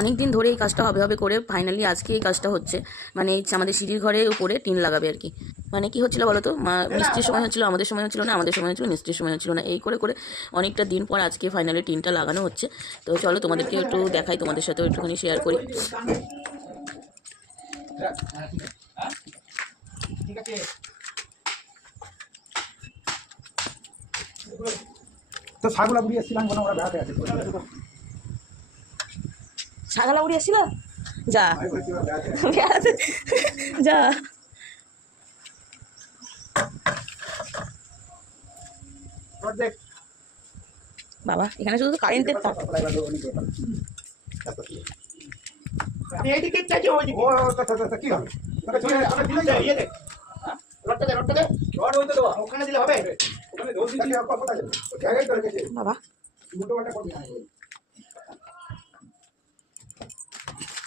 অনেক দিন ধরে এই কাজটা হবে হবে করে ফাইনালি আজকে এই কাজটা হচ্ছে। মানে আমাদের সিঁড়ির ঘরে উপরে টিন লাগাবে আর কি। মানে কি হচ্ছিল বলো তো, মিস্ত্রির সময় হচ্ছিল, আমাদের সময় হচ্ছিল না, আমাদের সময় হচ্ছিল মিস্ত্রির সময় হচ্ছিল না, এই করে করে অনেকটা দিন পর আজকে ফাইনালি টিনটা লাগানো হচ্ছে। তো চলো তোমাদেরকে একটু দেখাই, তোমাদের সাথেও একটুখানি শেয়ার করি। তো ছাগলা বুড়ি এসেছিলাম মনে ওরা বেড়াতে আছে ছাগলা উড়ে এসেছিল, যা বেড়াতে যা। বাবা এখানে শুধু কারেন্টের তার। আমি এইদিকে চাইছি ওইদিকে ও আচ্ছা কি হবে মানে চলে আমরা দিলে যাই ইয়ে দে রডটা দে রড ওই তো দেবো ওখানে দিলে হবে ওখানে ধরে দিতে কোথায় যাবে ও জায়গায় তো রেখেছে বাবা মোটো ওটা কোন জায়গায়